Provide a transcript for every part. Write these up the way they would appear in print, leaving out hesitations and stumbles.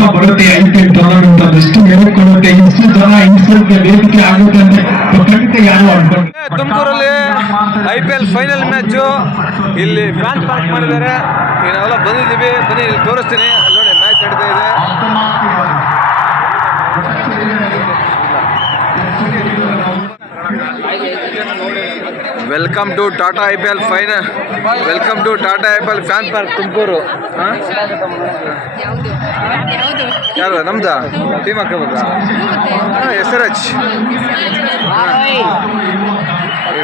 ಕೂಡ ಬರುತ್ತೆ IPL tournament ಅಲ್ಲಿ ಎಷ್ಟು ಮೆರುಗು ಕೊಡುತ್ತೆ, ಇಷ್ಟು ಜನ ಇನ್ಸಲ್ಟ್ಗೆ ವೇದಿಕೆ ಆಗುತ್ತೆ ಅಂತ ಖಂಡಿತ ಯಾರು ಅನ್ಕೊಂಡು. ತುಮಕೂರಲ್ಲಿ IPL ಫೈನಲ್ ಮ್ಯಾಚು ಇಲ್ಲಿ ಫ್ಯಾನ್ ಪಾರ್ಕ್ ಮಾಡಿದ್ದಾರೆ. ಈಗ ನಾವೆಲ್ಲ ಬಂದಿದ್ದೀವಿ, ಬನ್ನಿ ಇಲ್ಲಿ ತೋರಿಸ್ತೀನಿ. ಅಲ್ಲಿ ನೋಡಿ ಮ್ಯಾಚ್ ನಡೀತಾ ಇದೆ. Welcome to Tata IPL final. Welcome to Tata IPL fan park Tumakuru. ಯಾರು ನಮ್ದಾ ಟೀಮ್ ಹಾಕೋಬೇಕಾ? SRH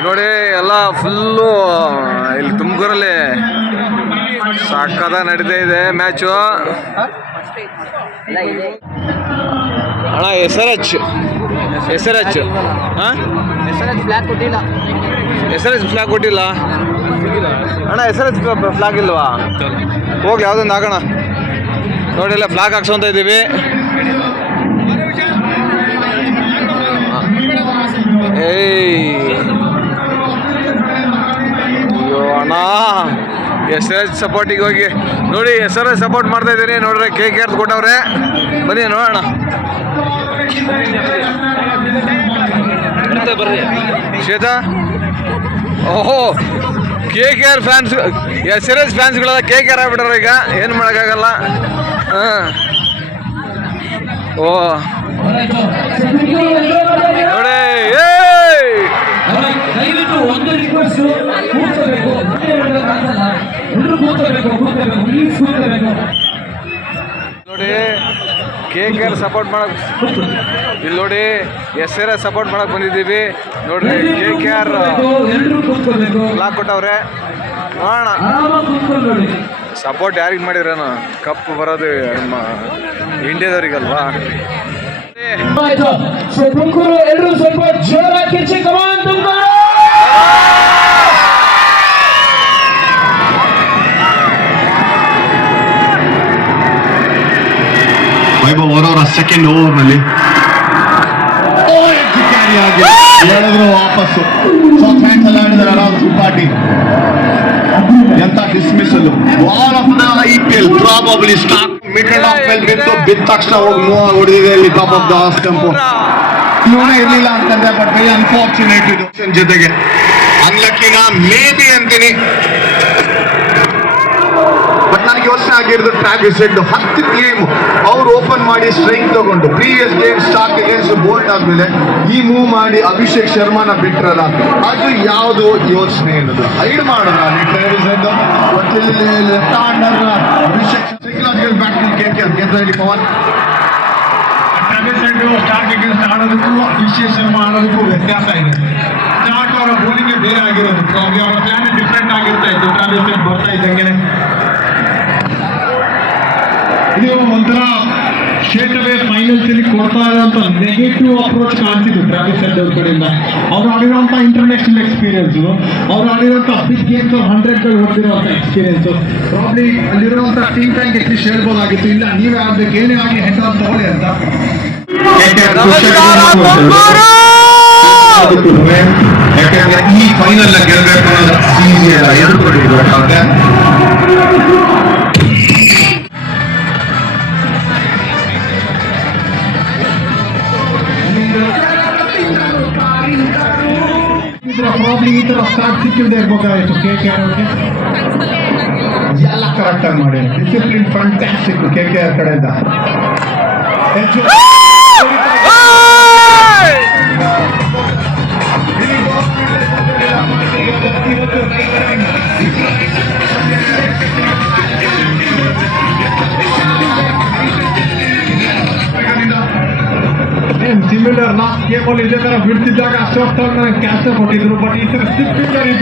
ನೋಡಿ ಎಲ್ಲ ಫುಲ್ಲು ಇಲ್ಲಿ ತುಮಕೂರಲ್ಲಿ ಸಕ್ಕತ್ತಾಗಿ ನಡೀತಾ ಇದೆ ಮ್ಯಾಚು. ಅಣ್ಣ SRH ಹಾಂ SRH ಫ್ಲಾಗ್ ಕೊಟ್ಟಿಲ್ಲ ಅಣ್ಣ. SRH ಫ್ಲಾಗ್ ಇಲ್ವಾ? ಹೋಗ್ಲಿ ಯಾವುದೊಂದು ಹಾಕೋಣ. ನೋಡಿ ಎಲ್ಲ ಫ್ಲಾಗ್ ಹಾಕ್ಸೋಂತ ಇದ್ದೀವಿ. ಅಯ್ಯೋ ಅಣ್ಣ SRH ಸಪೋರ್ಟಿಗೆ ಹೋಗಿ ನೋಡಿ. SRH ಸಪೋರ್ಟ್ ಮಾಡ್ತಾ ಇದ್ದೀನಿ ನೋಡ್ರಿ. KKR ಕೊಟ್ಟವ್ರೆ, ಬನ್ನಿ ನೋಡೋಣ. ಶ್ವೇತಾ, ಓಹೋ KKR ಫ್ಯಾನ್ಸ್, SRH ಫ್ಯಾನ್ಸ್ಗಳೆಲ್ಲ KKR ಆಗ್ಬಿಟ್ರೆ ಈಗ ಏನು ಮಾಡೋಕ್ಕಾಗಲ್ಲ. ಹಾಂ ಓ ನೋಡಿ ನೋಡಿ KKR ಸಪೋರ್ಟ್ ಮಾಡಕ್, ಇಲ್ಲಿ ನೋಡಿ SRH ಸಪೋರ್ಟ್ ಮಾಡಕ್ ಬಂದಿದ್ದೀವಿ ನೋಡ್ರಿ. KKR ಲಾಕ್ ಕೊಟ್ಟವ್ರೆ, ನೋಡೋಣ ಸಪೋರ್ಟ್ ಯಾರಿಗೆ ಮಾಡಿದ್ರೇನು. ಕಪ್ ಬರೋದು ನಮ್ಮ ಇಂಡಿಯಾದವ್ರಿಗಲ್ವಾ. ವೈಭವ್ ಅವರವರ ಸೆಕೆಂಡ್ ಓವರ್ನಲ್ಲಿ ಹೇಳಿದ್ರು ವಾಪಸ್ಸು. ಎಂತ dismissal. Ball of the IPL probably stock middle of well ಬಿದ್ದ ತಕ್ಷಣ ಹೋಗಿ ಮೂವ್ ಹೊಡೆದಿದೆ ಇಲ್ಲಿ ಟಾಪ್ ಆಫ್ ದ ಸ್ಟಂಪ್. ಇರಲಿಲ್ಲ ಅಂತಂದ್ರೆ ಬಟ್ ವೆರಿ ಅನ್ಫಾರ್ಚುನೇಟ್. ಇದು ಜೊತೆಗೆ ಅನ್ಲಕ್ಕಿನ ಮೇ ಬಿ ಅಂತೀನಿ. ಬಟ್ ನನಗೆ ಯೋಚನೆ ಆಗಿರೋದು ಟ್ರಾವಿಸ್ ಹೆಡ್ 10 ಗೇಮ್ ಅವ್ರು ಓಪನ್ ಮಾಡಿ ಸ್ಟ್ರೈಕ್ ತಗೊಂಡು previous game stock against bolt ಆದ್ಮೇಲೆ ಈ ಮೂವ್ ಮಾಡಿ ಅಭಿಷೇಕ್ ಶರ್ಮಾನ ಬಿಟ್ರಲ್ಲ, ಅದು ಯಾವುದು ಯೋಚನೆ ಅನ್ನೋದು ಹೈಡ್ ಮಾಡೋಣ. Travis Head Abhishek psychological batting ಕೇಂದ್ರದಲ್ಲಿ Pavan. Travis Head stock against ಆಡೋದಕ್ಕೂ ಅಭಿಷೇಕ್ ಶರ್ಮಾ ಆಡೋದಕ್ಕೂ ವ್ಯತ್ಯಾಸ ಇದೆ. ಸ್ಟಾಕ್ ಅವರ ಬೌಲಿಂಗ್ ಬೇರೆ ಆಗಿರೋದು, ಅವರ ಪ್ಲಾನ್ ಡಿಫ್ರೆಂಟ್ ಆಗಿರ್ತಾ ಇತ್ತು. ಟ್ರಾವಿಸ್ ಹೆಡ್ ಬರ್ತಾ ಇದ್ದಂಗೆ ಇದು ಒಂಥರ ಸ್ಟೇಟವೇ ಫೈನಲ್ಸ್ ಅಲ್ಲಿ ಕೊಡ್ತಾ ಇರುವಂತ ನೆಗೆಟಿವ್ ಅಪ್ರೋಚ್ ಕಾಣಿಸಿದ್ರು ಟ್ರಾವಿಸ್ ಹೆಡ್ ಅವ್ರ ಕಡೆಯಿಂದ. ಅವ್ರು ಆಡಿರುವಂತ ಇಂಟರ್ನ್ಯಾಷನಲ್ ಎಕ್ಸ್ಪೀರಿಯನ್ಸ್, ಅವ್ರು ಆಡಿರುವಂತ ಬಿಗ್ ಗೇಮ್ಸ್ 100 ಹೊಡೆದಿರುವಂತ ಎಕ್ಸ್ಪೀರಿಯನ್ಸ್ ಪ್ರಾಬ್ಲಿ ಅಲ್ಲಿರುವಂತ ಟೀಮ್ ಟ್ಯಾಂಕ್ ಅಟ್ಲೀಸ್ಟ್ ಹೇಳ್ಬೋದಾಗಿತ್ತು. ಇಲ್ಲ ನೀವೇ ಆಗ್ಬೇಕು, ಏನೇ ಆಗಿ ಹೆಡ್ ಆಫ್ ತಗೊಳ್ಳಿ ಅಂತ. ಯಾಕಂದ್ರೆ ಈ ಫೈನಲ್ ಗೆಲ್ಬೇಕು ಅನ್ನೋದು ಈಸಿ ಅಲ್ಲ, ಎರಡು ಕೊಟ್ಟಿರ್ಬೇಕಾಗುತ್ತೆ. ಪ್ರಾಬ್ಲಿ ಈ ತರ ಸ್ಟಾರ್ಟ್ ಸಿಕ್ಕಿಲ್ಲದೆ ಇರ್ಬೇಕಾಗಿತ್ತು KKR ಅವ್ರಿಗೆ. ಎಲ್ಲ ಕರೆಕ್ಟ್ ಆಗಿ ಮಾಡಿ ಡಿಸಿಪ್ಲಿನ್ ಫ್ಯಾಂಟಾಸ್ಟಿಕ್ KKR ಕಡೆಯಿಂದ. ಸಿಮಿಲರ್ ಲಾಸ್ಟ್ ಗೇಮ್ ಅಲ್ಲಿ ಇದೇ ತರ ಬಿಡ್ತಿದ್ದಾಗ ಅಷ್ಟೊತ್ತ ನನಗೆ ಕ್ಯಾನ್ಸರ್ ಕೊಟ್ಟಿದ್ರು. ಬಟ್ ಈ ತರ